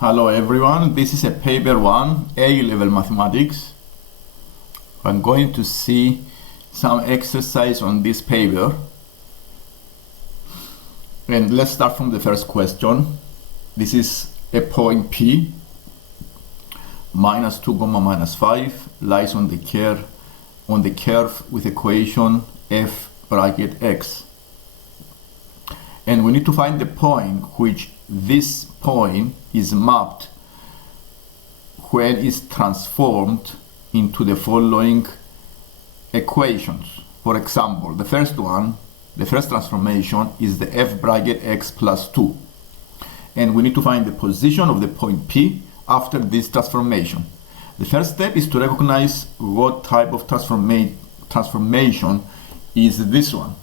Hello everyone, this is a paper 1, A-level mathematics. I'm going to see some exercise on this paper. And let's start from the first question. This is a point P, minus 2 comma minus 5, lies on the curve with equation f bracket x. And we need to find the point which this point is mapped when it's transformed into the following equations. For example, the first transformation is the f bracket x plus 2. And we need to find the position of the point P after this transformation. The first step is to recognize what type of transformation is this one.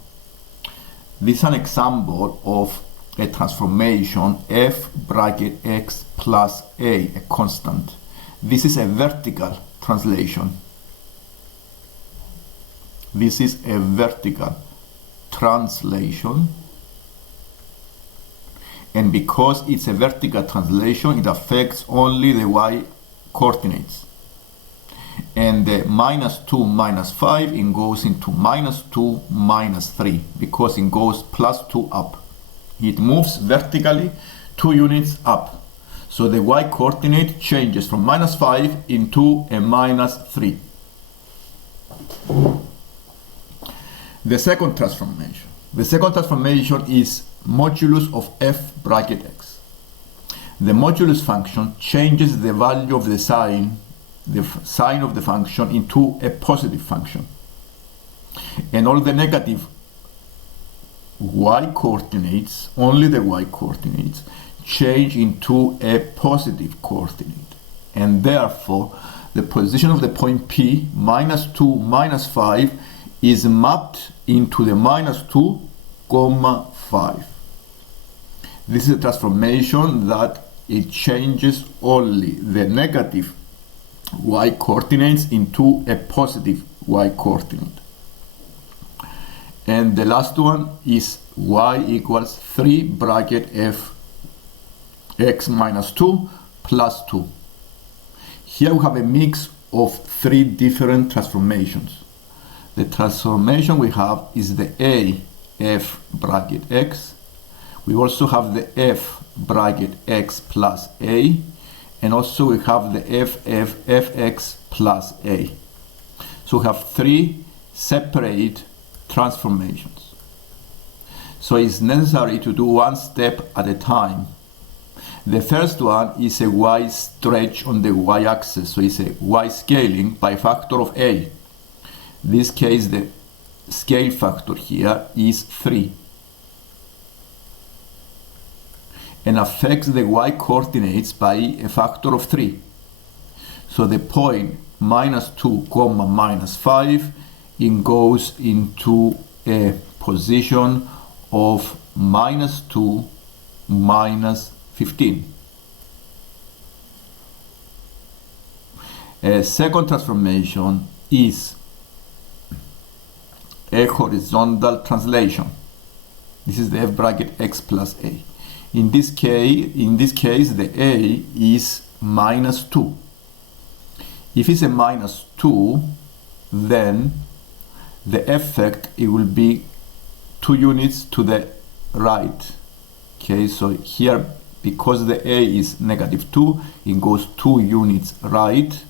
This is an example of a transformation f bracket x plus a constant. This is a vertical translation. This is a vertical translation. And because it's a vertical translation, it affects only the y coordinates. And the minus 2 minus 5, it goes into minus 2 minus 3 because it goes plus 2 up. It moves vertically 2 units up. So the y coordinate changes from minus 5 into a minus 3. The second transformation. The second transformation is modulus of f bracket x. The modulus function changes the value of the sign of the function into a positive function. And all the negative y coordinates, only the y coordinates, change into a positive coordinate. And therefore, the position of the point P, minus 2, minus 5, is mapped into the minus 2, comma 5. This is a transformation that it changes only the negative y coordinates into a positive y coordinate. And the last one is y equals 3 bracket f x minus 2 plus 2. Here we have a mix of 3 different transformations. The transformation we have is the a f bracket x. We also have the f bracket x plus a, and also we have the fx plus a. So we have 3 separate transformations. So it's necessary to do one step at a time. The first one is a y stretch on the y-axis, so it's a y scaling by factor of a. In this case, the scale factor here is 3 and affects the y coordinates by a factor of 3. So the point minus 2 comma minus 5, it goes into a position of minus 2 minus 15. A second transformation is a horizontal translation. This is the f bracket x plus a. In this case, the a is minus 2. If it's a minus 2, then the effect, it will be 2 units to the right. Okay, so here, because the a is negative 2, it goes 2 units right.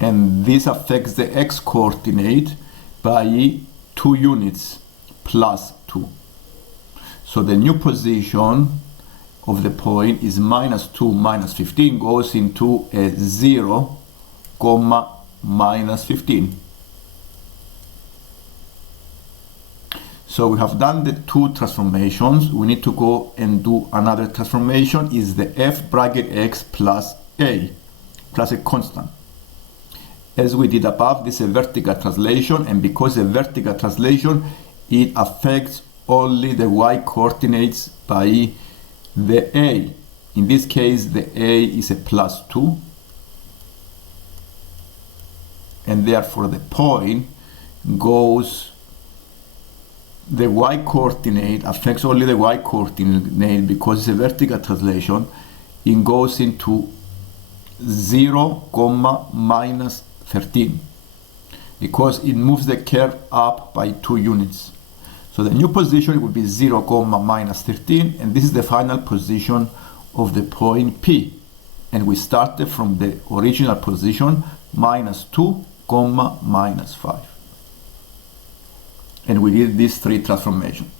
And this affects the x coordinate by 2 units plus 2. So the new position of the point is minus 2 minus 15, goes into a 0 comma minus 15. So we have done the 2 transformations. We need to go and do another transformation, is the f bracket x plus a constant. As we did above, this is a vertical translation, and because a vertical translation, it affects only the y coordinates by the a. In this case, the a is a plus 2, and therefore the point goes the y coordinate affects only the y coordinate because it's a vertical translation. It goes into 0, minus 13 because it moves the curve up by 2 units. So the new position would be 0, minus 13, and this is the final position of the point P. And we started from the original position, minus 2, minus 5. And we did these 3 transformations.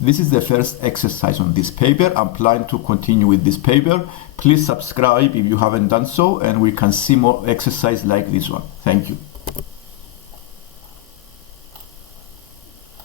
This is the first exercise on this paper. I'm planning to continue with this paper. Please subscribe if you haven't done so, and we can see more exercise like this one. Thank you.